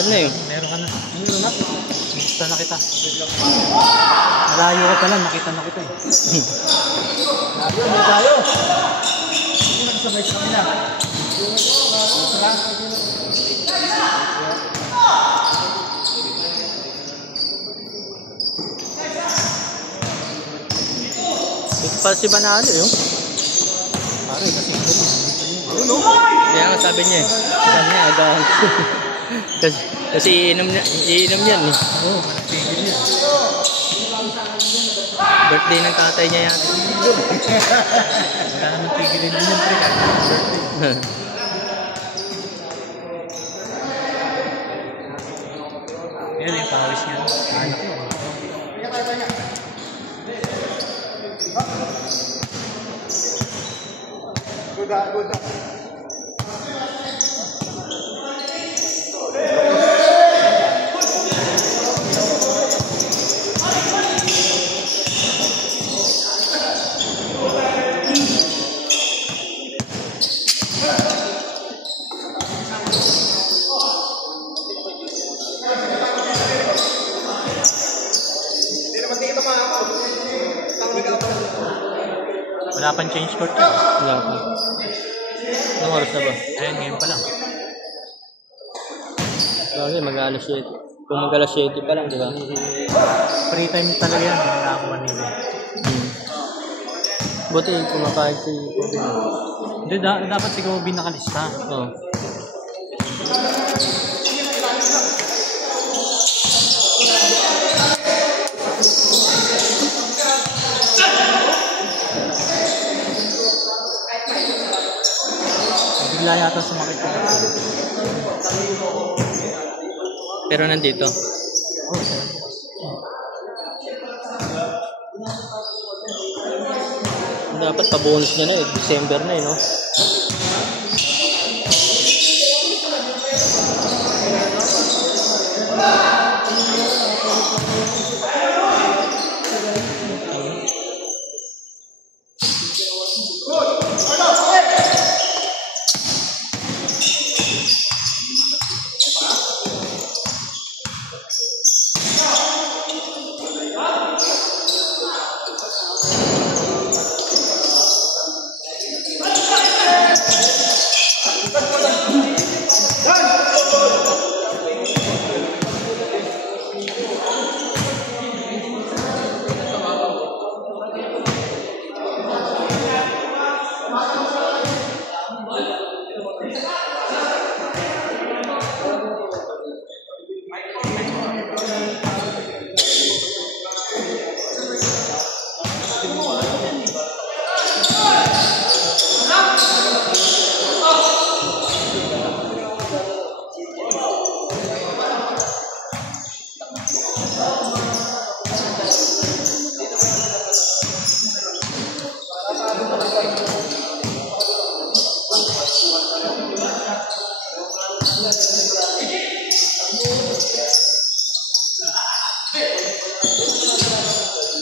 Doon na yun. Meron ka na. Ano na? Nakita na kita. Malayo ka pala, nakita na kita eh. Labi na tayo. Hindi nagsabay sa kanila. Ito pa si Banalo yun. Pare kasi ito. Kaya nga sabi niya eh. Sabi niya agahan. kasi iinom yan eh. Oo, managpigil yan. Birthday ng tatay niya yan. Wala naman pigilin din yan, pre. Birthday. Yan yung pawis niya. Ano ko. Good. Wala pang change court ka? Wala pa. Anong oras na ba? Ayun, ngayon pa lang. Kasi mag-alas 7. Kung mag-alas 7 pa lang, di ba? Free time talaga yan. Wala akong manila. Buti kumakain si Kobe. Hindi, dapat si Kobe nakalista. Oo. Bigla yata sumakit ko. Pero nandito. Dapat pa-bonus na eh. December na eh, no?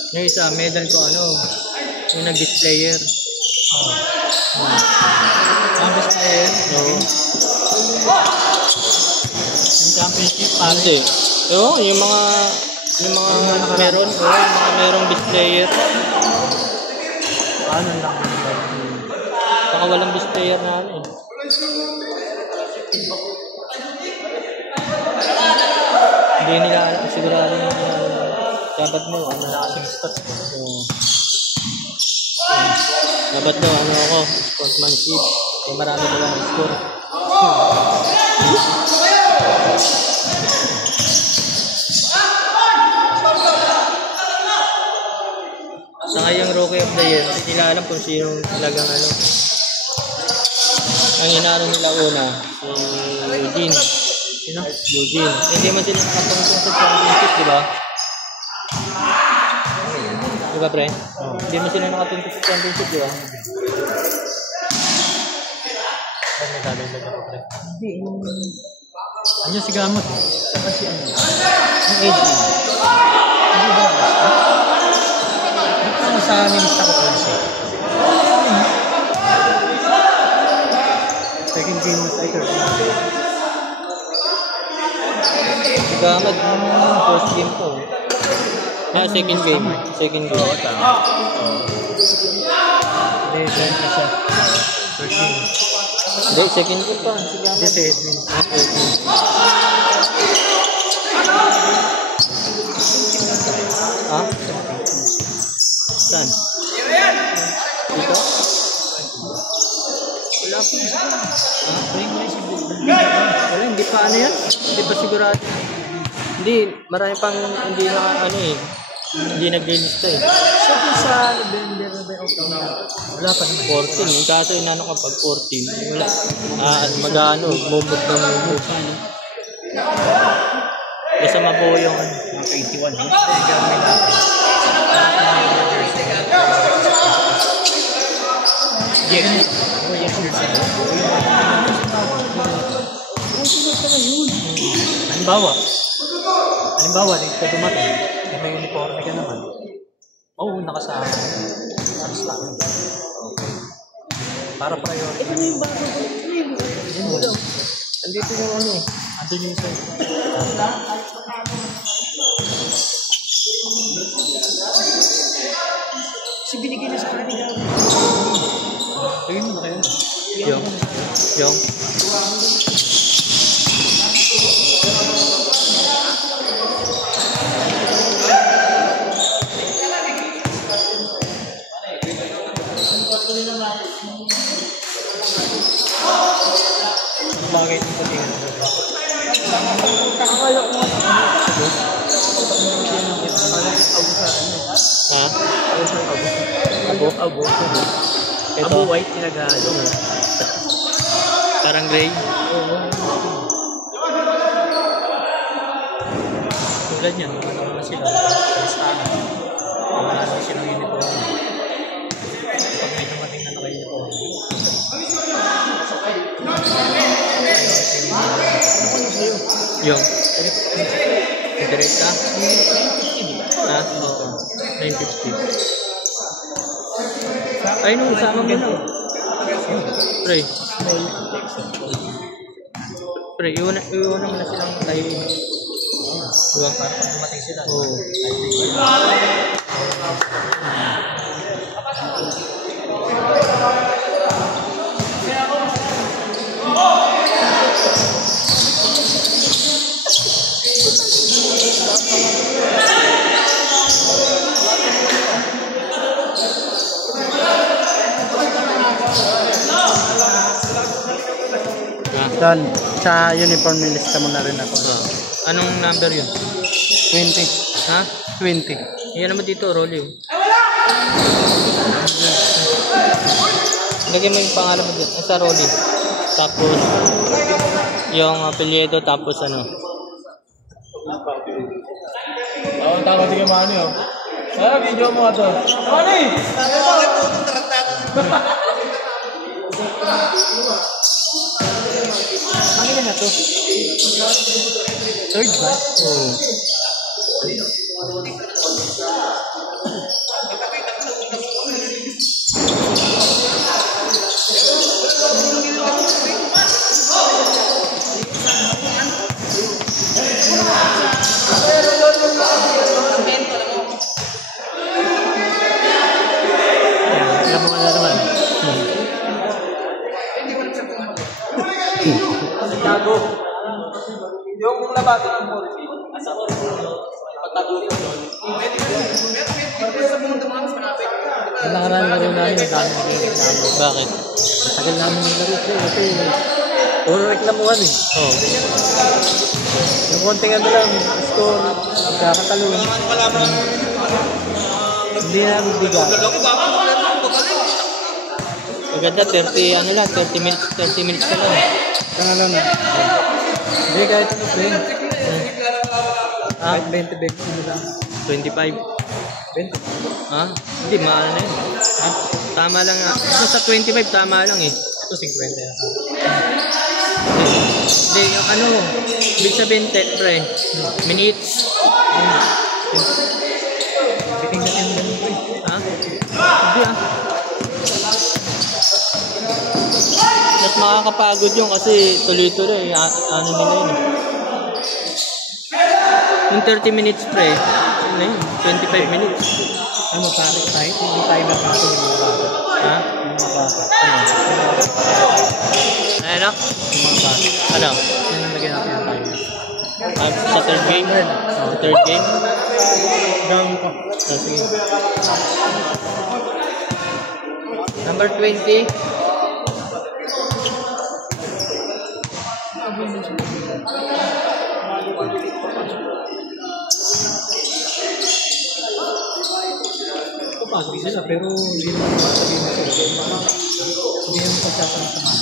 Yung isa, medal ko yung nag-displayer. Ang displayer? Oo. Yung championship, pare. Hindi. Yung mga meron, yung mga merong displayer. Ano lang? Saka walang displayer na Hindi nila sigurado yung dapat mo, Malaking stats. dapat daw, sportsmanship. Kaya marami na lang score. Sa ngayong Rookie of the Year, hindi nila alam kung sino talagang ang inaano nila una, si Eugene. Sino? Eugene. Hindi man sila nakatungtong sa championship, di ba? Di ba, pre? Oo. Hindi man sila nakatungtong sa championship, di ba? Ay, may dalalag ako, pre. Andiyan si Gamot. Saka si ano? Yung AJ. Hindi ba nalasta? Ba't ano sa nilista ko kasi? Second game na tayo. Gamad. First game po. Second game. Second game. Oo, tama. Hindi, dahil na siya. First game. Hindi, second game pa. Si Gamad. Hindi, second game. Ha? Saan? Dito? Wala po. Wala, hindi pa ano yan? Hindi pa sigurado. Hindi, marami pang hindi na ano eh. Hindi nag-lista eh. So, kung sa November na ba yung wala pa naman. 14. Yung kaso inano kapag 14. Wala. At mag-ano, mumot na mumot. Basta mabuo yung ano. 81. Gagawin natin. Yes. Oh, yes, Halimbawa, dito ka dumating, may uniforme ka naman. Mauna ka sa lang. Okay. Para priority. Ito na yung bago. Andito yung ano. Andun yung isa. Si binigay na sa kanila. Tingin mo na kayo. Yung. Bagay dito tingin mo. Kakakala ko nga. Ha? Abo? Abo white tinagalo. Parang gray? Oo. Tulad yan, ano naman sila. Listahan. Wala naman silang uniform. Pag may dumating na naka-uniform. Yung. Direct ka? Ha? Oo. 950. Ay, no, sama mo lang. Pre. Pre, iwan mo na silang tayo. Diba? Dumating sila. Oo. Dan, sa uniform nilista mo na rin ako. Anong number yun? 20. Ha? 20. Yan naman dito, Rolly. Lagyan mo yung pangalan mo dito. Sa Rolly. Tapos, yung apelyido, tapos ano. Oo, tama din yung mani, oh. Ah, video mo ito. Mani! Ano na to? Third ba? Oo. Alam mo na naman. Gago. Yung labasan ng policy, asa ko pagtago rin doon. Ang nakaraan na rin namin yung dami naging Bakit? Tagal namin yung laro ko kasi puro reklamuhan eh. Oo. Yung konting ano lang, score, magkakatalon. Hindi na bibiga. Maganda, 30, ano lang, 30 minutes ka lang. Kaya lang na. Hindi kahit ano pa yun. Kahit 20 mo lang. 25. 20. Ha? Hindi, maano na yun. Ha? Tama lang nga. Sa 25, tama lang eh. Ito 50 yan. Hindi, yung ano, ibig sabihin, pre, minutes. Biting natin yung ganun ko eh. Ha? Hindi ah. Mas makakapagod yun kasi tuloy-tuloy. Ano nila yun eh. Yung 30 minutes pre, ano yun? 25 minutes. Ano pare tayo? Hindi tayo mapasok yung mga bata. Ha? Yung mga bata. Ano? Yung mga bata. Ano? Yan ang lagyan natin yung time. Sa third game? Sa third game? Gawin ko. Sige. Number 20. Papasok sila pero hindi naman sabihin mo sila. Hindi naman pagsasama-samahan.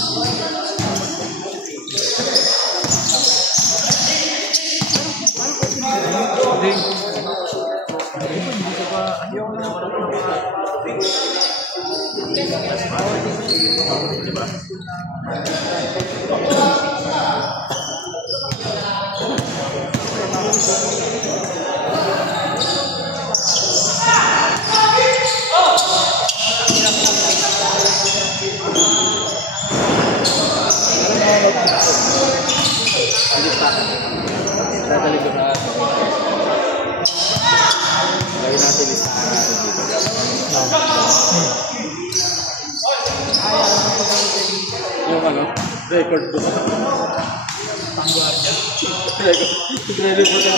Dadali ko na. Lagyan natin listahan natin dito. Yung ano, record ko sa Pangguardia. record ko na.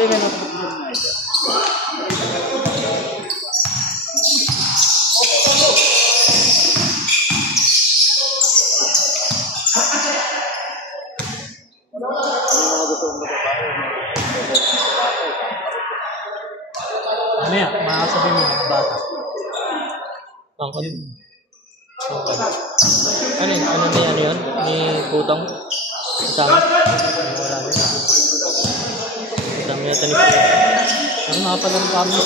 Tingnan mo. Ano yan? Makakasabi mo mga bata. Angkot. Ano yun? Ano na yan yun? Ni Putong? Isama? Wala rin. Isama yata ni Putong. Pero nakapalaro kami.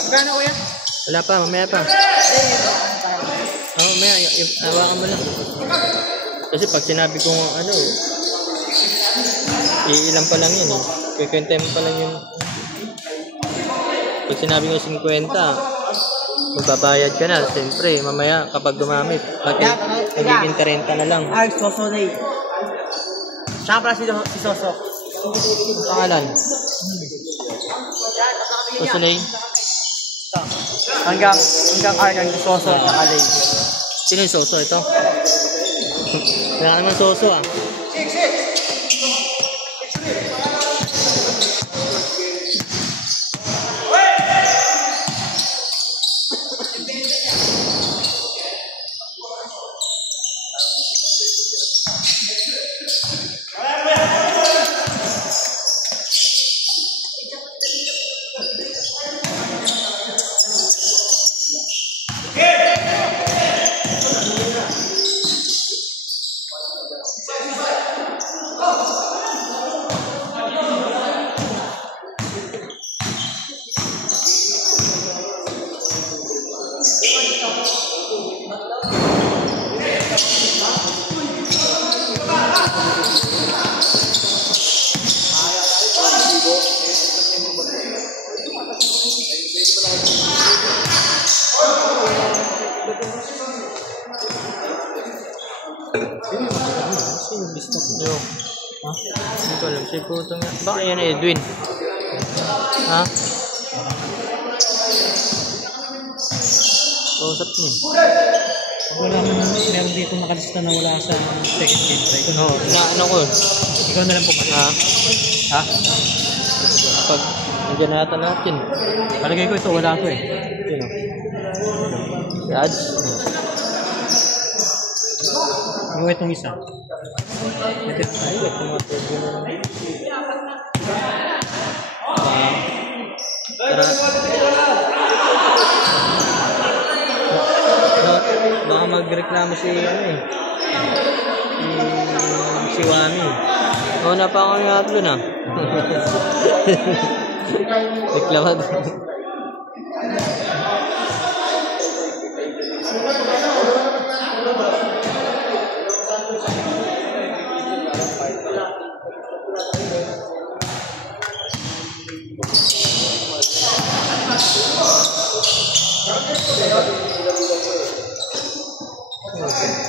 Magkano ko yan? Wala pa, mamaya pa. Mamaya, hawakan mo lang. Kasi pag sinabi kong ano, iilan pa lang yun eh. Kikwenta mo pa lang yung... Pag sinabi ko 50, magbabayad ka na. Siyempre, mamaya kapag gumamit, magiging 30 na lang. Ay, Soso na eh. Siya pala si Soso. Pangalan? Susunay? Hanggang Argan, Soso na alay. Sino yung Soso ito? Wala naman Soso ah. Yo. Ha? Hindi ko alam. Si Putong yan. Baka yan Edwin. Ha? Kausap niya. Wala naman, meron dito nakalista na wala sa second game break. No, ano ko? Ikaw na lang pumasok. Ha? Ha? Pag nandiyan na yata natin. Palagay ko ito, wala ko eh. Sino? Si Ads? Yung itong isa. Ito Ay, ito mga turbo na naman. Tara. Baka magreklamo si ano eh. Si Wami. Oo na pa ako yung upload na. Reklamo. Okay.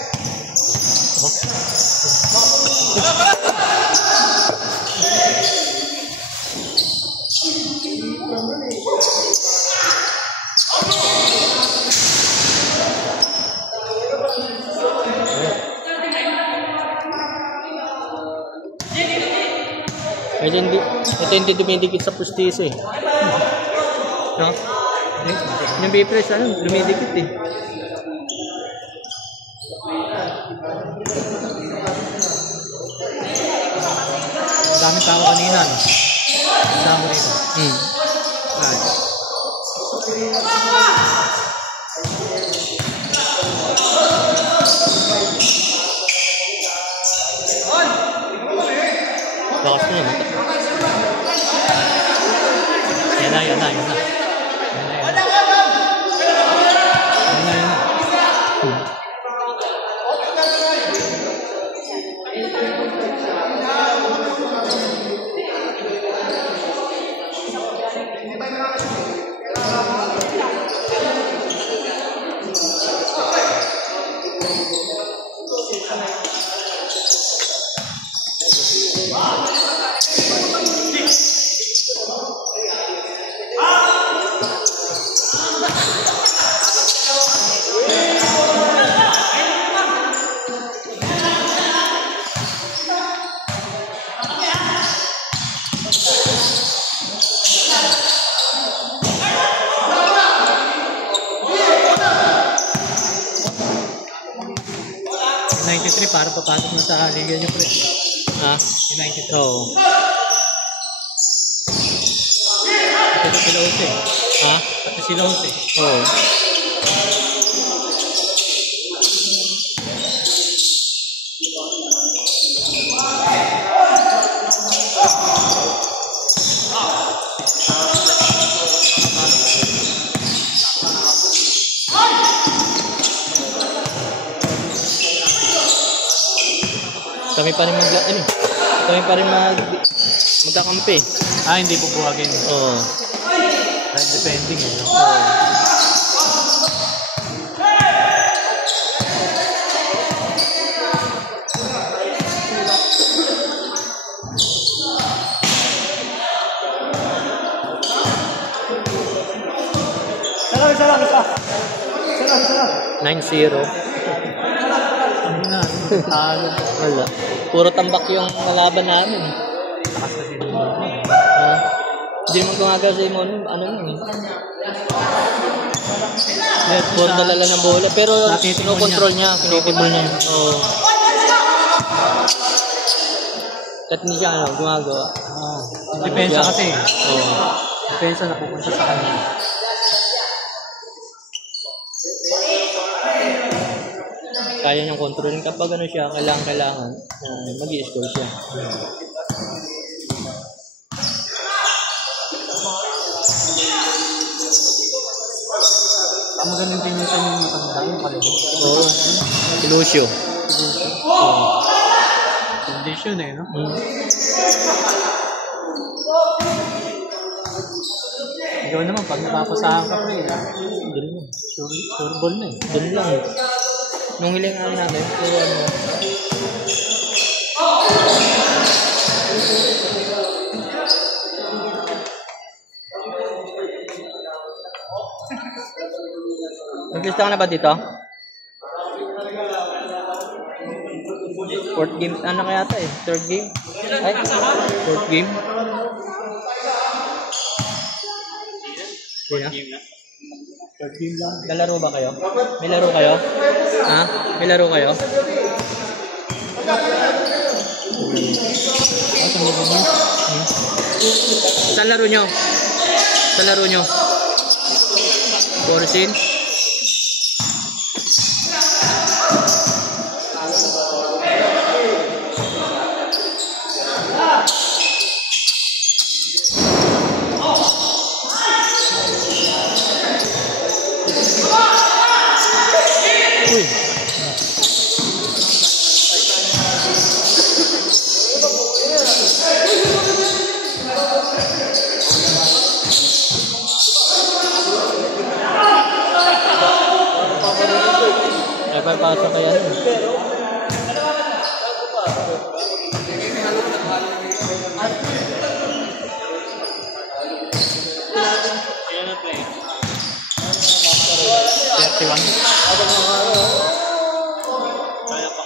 Kasi ito hindi dumidikit sa pustiso eh. No? Yung B-press, dumidikit eh. Dami tao kanina, no? Dami rin. Ay. Bakas na yun. Yan na. Para papasok na sa liga niyo, pre. Ha? United. Oo. Pati sila Jose. Ha? Pati sila Jose. Oo. Kami pa rin magkakampi. Hindi bubuhagin. Oo. Right depending eh. No? Salam. 9-0. Ano na? Talo. Wala. Puro tambak yung nalaban namin. Takas na din. Hindi naman gumagasa yung puro dalala ng bola. Pero kinokontrol niya. Kinokibol niya. Oo. Kahit hindi siya gumagawa. Depensa kasi. Oo. Depensa na pupunta sa kanya. Kaya niyang kontrolin kapag siya, kailangan mag-i-score siya. Magaling din yung kanyang matanda yung palibo. Oo. Si Lucio. Condition eh, no? Ikaw naman, pag napapasahan ka pa eh. Doon lang. Sure ball na eh. Doon lang. Nung hilingan namin, puro Naglista ka na ba dito? Fourth game, kaya ito eh? Third game? Ay, fourth game? Fourth game na? Third game lang. Lalaro ba kayo? May laro kayo? Ha? May laro kayo? Saan laro nyo? Saan laro nyo? Borsin? Pasok kaya yun. Ilan na play? 31. Kaya pa.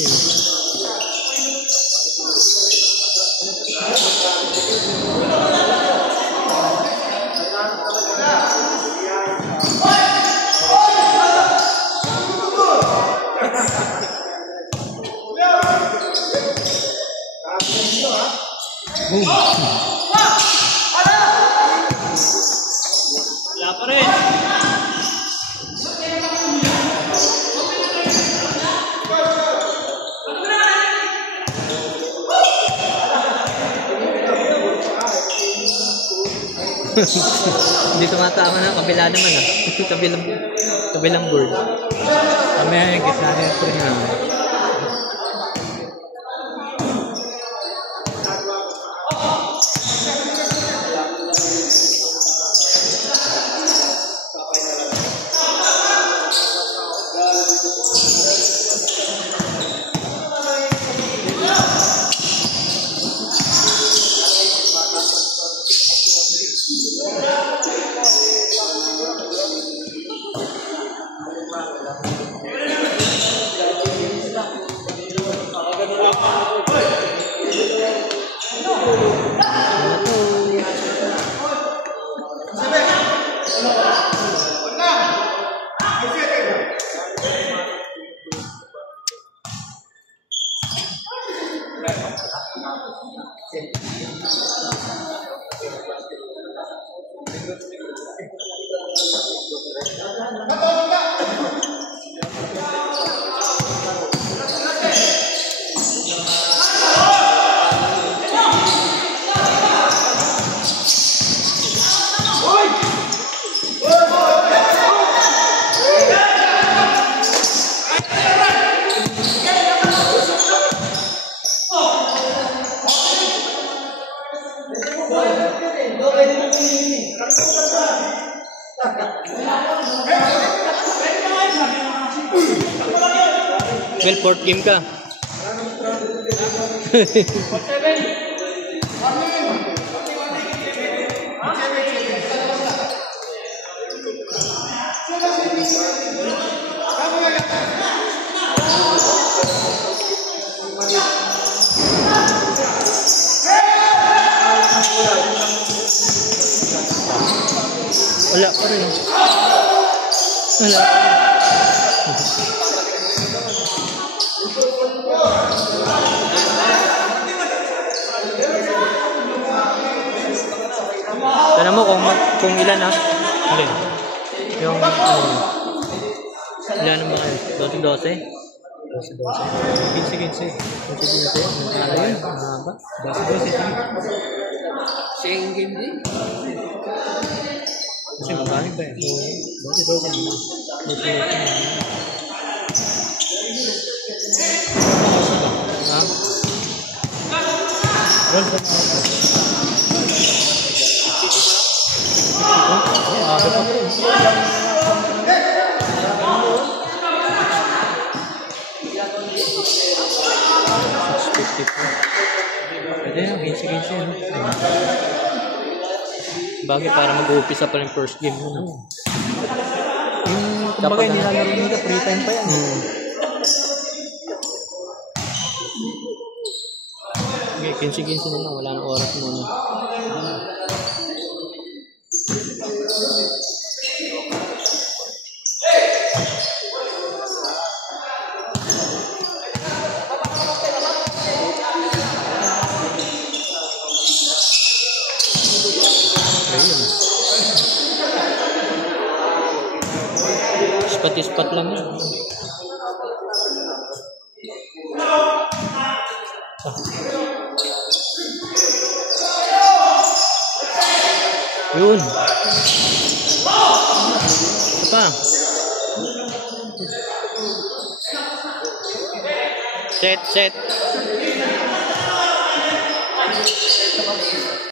yun. Boom. Wala pa rin. Hindi tumatama na, kabila naman ah. kabilang board. Kami yung gitna niya po rin. Well, fourth game ka. Wala pa rin. Wala. Tanong mo kung ilan ha? Hindi. Yung ilan ang mga 12-12? 15-15. 15-15? Ano yun? Mahaba? 12-12. Same game din? Kasi magaling ba yun? 12-12. Ha? Pwede na, 15-15. Bagay para mag-uumpisa pa rin first game mo. Yung kumbaga nilalaro nila, free time pa yan. Okay, 15-15 na lang. Wala nang oras muna. Ispat-ispat lang yun. Yun. Apa? Set.